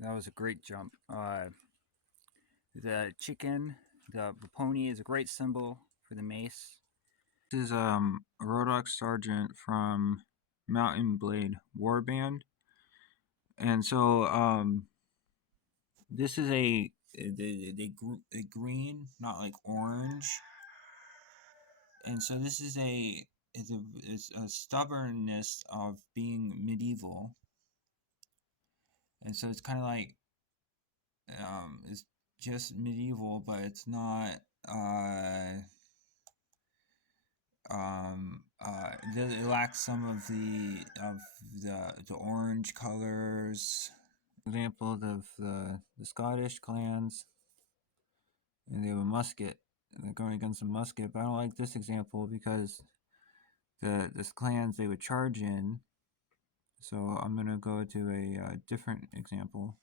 That was a great jump. The chicken, the pony is a great symbol for the mace. This is a Rodox Sergeant from Mountain Blade Warband, and so this is a green, not like orange, and so this is it's a stubbornness of being medieval, and so it's kind of like it's just medieval, but it's not. It lacks some of the orange colors. Example of the Scottish clans, and they have a musket. And they're going against a musket, but I don't like this example because the clans they would charge in. So I'm gonna go to a different example.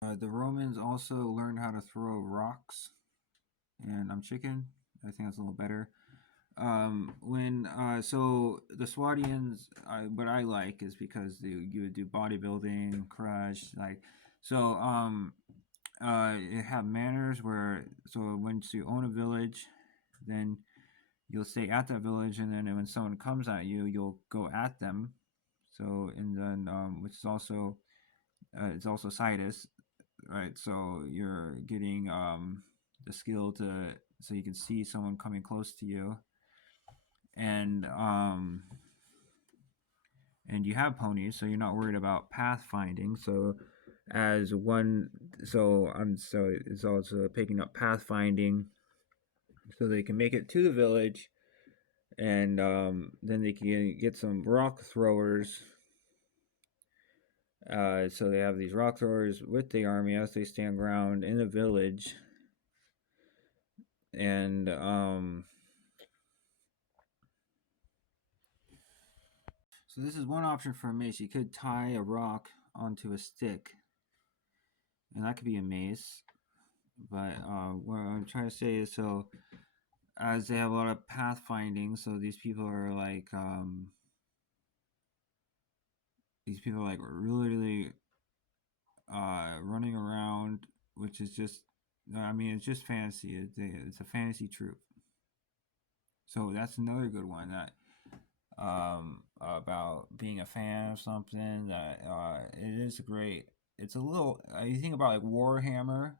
The Romans also learned how to throw rocks, and I'm chicken. I think that's a little better. When so the Swadians, what I like is because you would do bodybuilding, crush, like so. You have manners where so once you own a village, then you'll stay at that village, and then when someone comes at you, you'll go at them. So and then which is also it's also situs, right? So you're getting the skill to so you can see someone coming close to you, and and you have ponies, so you're not worried about path finding. So as one, so it's also picking up path finding, so they can make it to the village, and then they can get some rock throwers. So they have these rock throwers with the army as they stand ground in the village, and so this is one option for a mace. You could tie a rock onto a stick, and that could be a mace. But what I'm trying to say is, so as they have a lot of pathfinding, so these people are like really running around, which is just, I mean, it's just fantasy. It's a fantasy troop. So that's another good one that about being a fan of something that it is great. It's a little. You think about like Warhammer,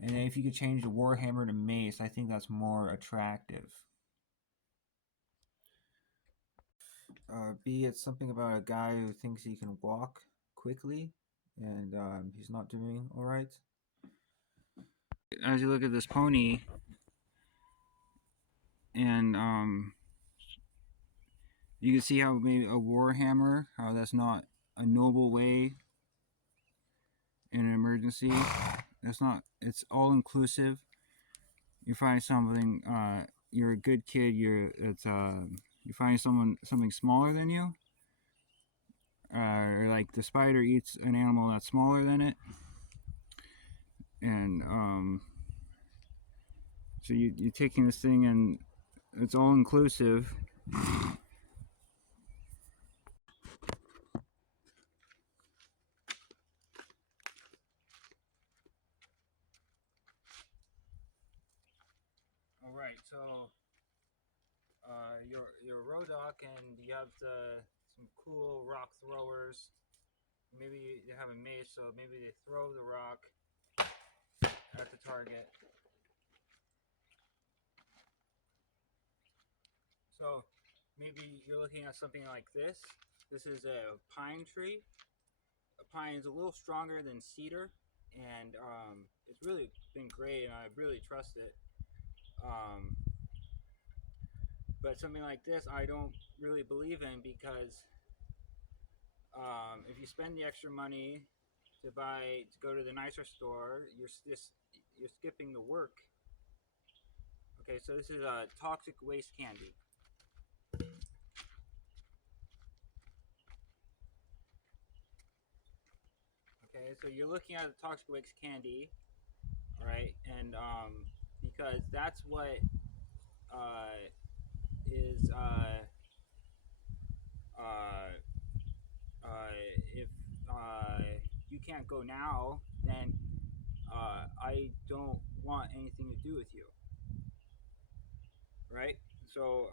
and if you could change the Warhammer to Mace, I think that's more attractive. B, it's something about a guy who thinks he can walk quickly, and he's not doing all right. As you look at this pony, and you can see how maybe a Warhammer, how that's not a noble way in an emergency. That's not. It's all inclusive. You find something. You're a good kid. You find something smaller than you, or like the spider eats an animal that's smaller than it, and so you're taking this thing and it's all inclusive. All right, so you're a Rodoc and you have some cool rock throwers. Maybe you have a mace, so maybe they throw the rock at the target. So maybe you're looking at something like this. This is a pine tree. A pine is a little stronger than cedar, and it's really been great, and I really trust it. Um, but something like this, I don't really believe in because if you spend the extra money to go to the nicer store, you're skipping the work. Okay, so this is a toxic waste candy. Okay, so you're looking at the toxic waste candy, all right, and because that's what uh, is uh, if you can't go now, then I don't want anything to do with you, right? So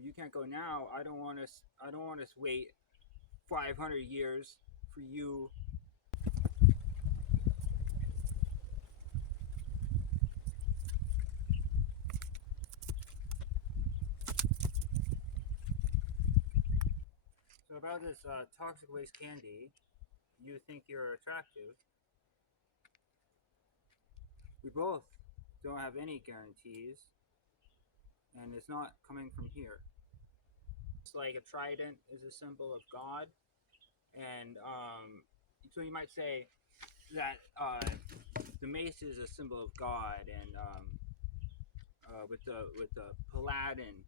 you can't go now. I don't want us. I don't want us wait 500 years for you. So about this toxic waste candy, you think you're attractive. We both don't have any guarantees, and it's not coming from here. It's like a trident is a symbol of God, and so you might say that the mace is a symbol of God, and with the paladin,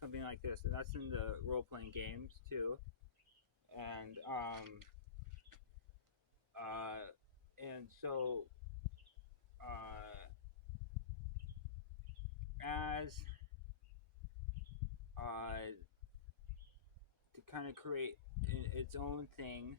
something like this, and that's in the role playing games too, and uh, and so as to kind of create its own thing.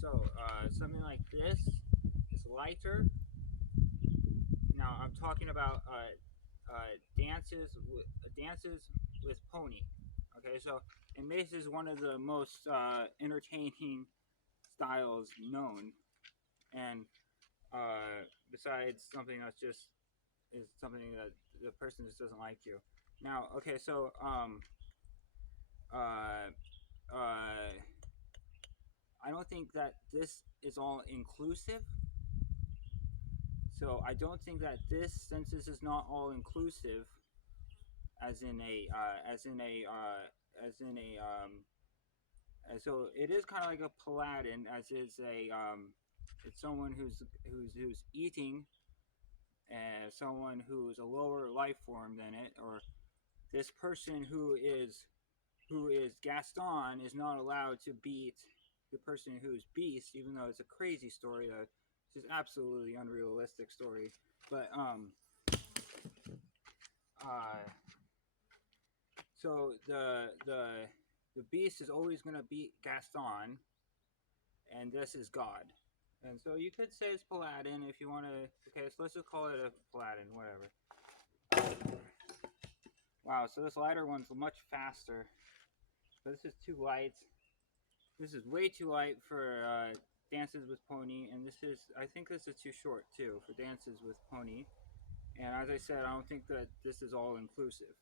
So something like this is lighter. Now I'm talking about dances with pony. Okay, so and mace is one of the most entertaining styles known, and besides something that's just is something that the person just doesn't like you. Now, okay, so uh, I don't think that this is all inclusive. So I don't think that this, since this is not all inclusive, as in a, so it is kind of like a paladin, as is a, it's someone who's eating, someone who's a lower life form than it, or this person who is Gaston is not allowed to beat the person who's Beast, even though it's a crazy story. It's just absolutely unrealistic story. But uh, so the Beast is always gonna beat Gaston, and this is God. And so you could say it's Paladin if you want to. Okay, so let's just call it a Paladin, whatever. Wow, so this lighter one's much faster. But this is too light. This is way too light for Dances with Pony, and this is, I think this is too short too for Dances with Pony. And as I said, I don't think that this is all inclusive.